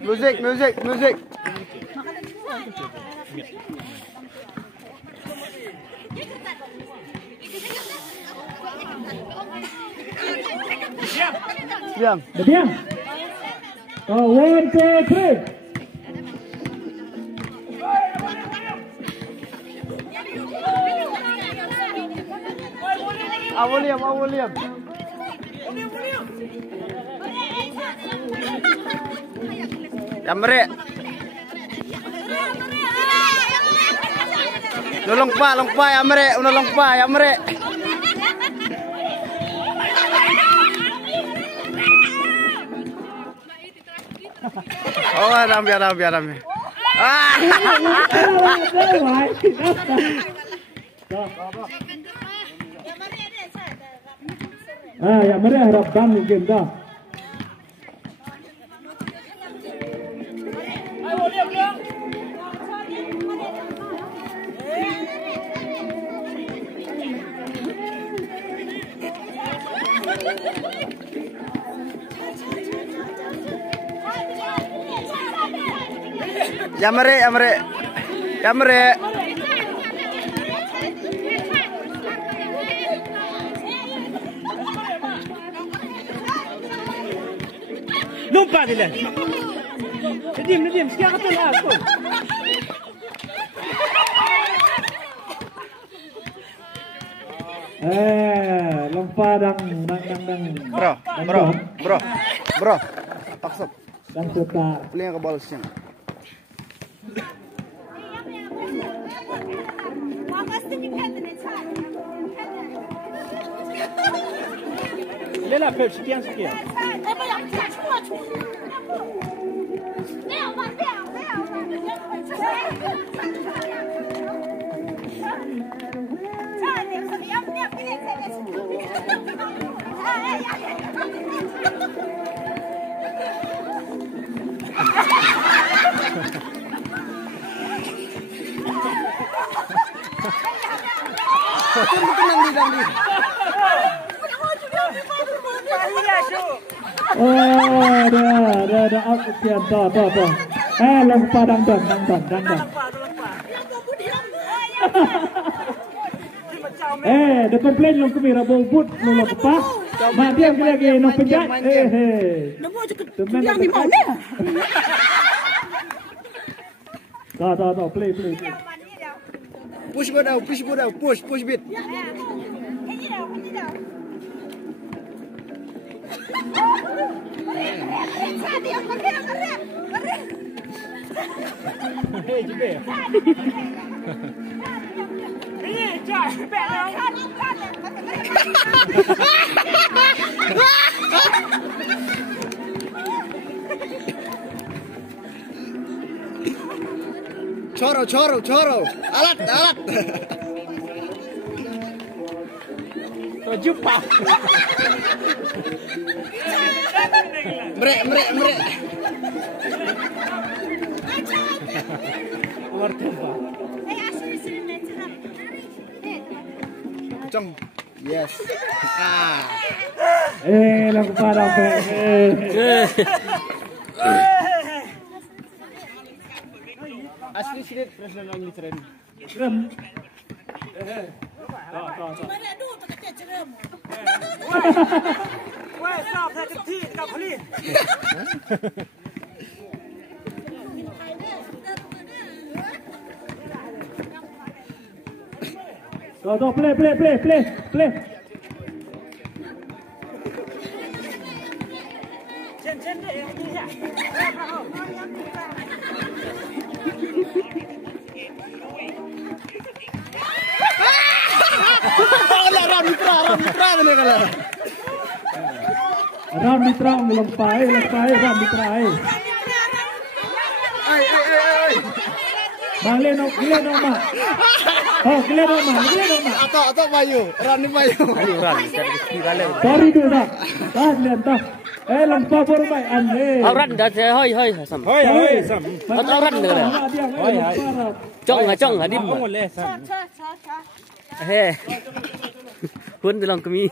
Music. Diam. Diam. 1, 2, 3. William. Yamre. Lompa Yamre, Yamre. Oh, rame. Yamre harap ban mungkin dah. Yamre. Lompa dia. Diam. Sekarang tu lah aku. Lompa dang. Bro. Taksub. Dan suka. Peling ke bola siang. Lila pep sekian. Tenang di. Ada out sekian. Tuh. Lompa dang. The complaint long kami rabo but nung pa. Madiam lagi nung penjat. Diam di mana? Tuh, play. Push bit. Hei, Jibe. Coro. Alat. Jumpa. Mrek. Cong. Yes. Lagu parah pe. Asli sedikit presiden orang literan. Wah, stop that tea dekat polis. Tuh, play. Chen deh yang ini ya. Ram Mitra melompai Ram Mitra. Balik no mak. Oh, gila no mak. Atau Bayu. Ram ni Bayu. Sorry tu dah. Dah lihat dah. Lompa baru baik ane. Ran dah hoi sam. Hoi sam. Ran dah. Cong hadim. Boleh sam. Hun dalam kami.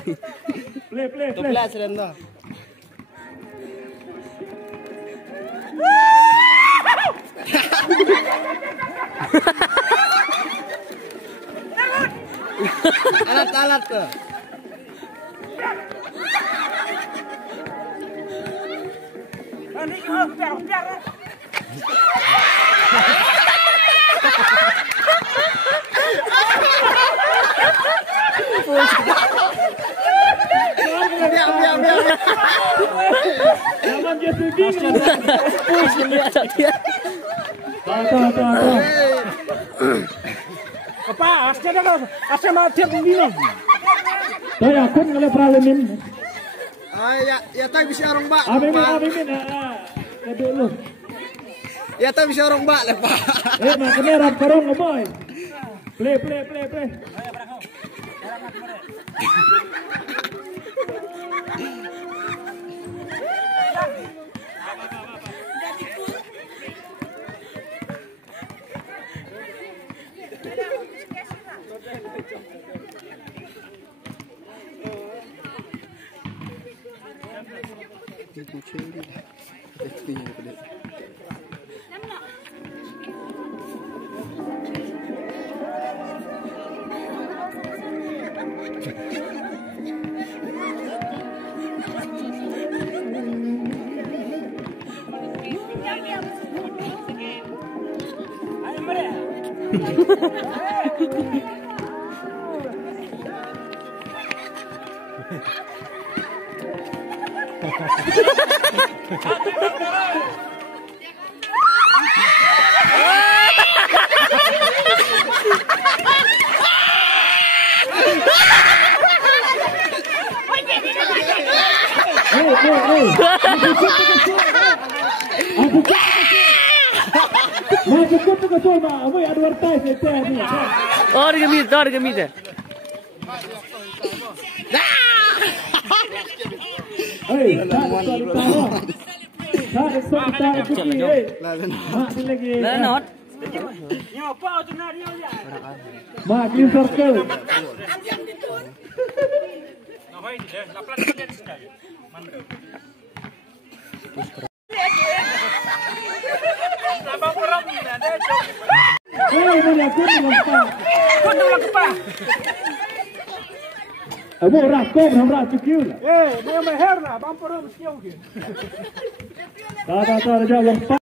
Play. Toplas dah. alat ke. Ini kau biar. Biar. Jangan dia sedih. Push dia tak dia. Tahu. Apa? Asal mau tiap ini. Saya akun kalau parlimen. Ya tak bisa orang mbak. Amin. Dulu. Ya tak bisa orang mbak lepas. Makanya rap korong boy. Play. और गमीज है not Yang apa tu nak dia ya? Mak di circle. Ngapain dia? Laplan dia sekali. Mana? Apa orang ni ada? Boleh aku nampak. Kau tu apa? Abu rakam hamra cikul. Mau meher lah, bampu orang siapa ke? Dah dah dah dah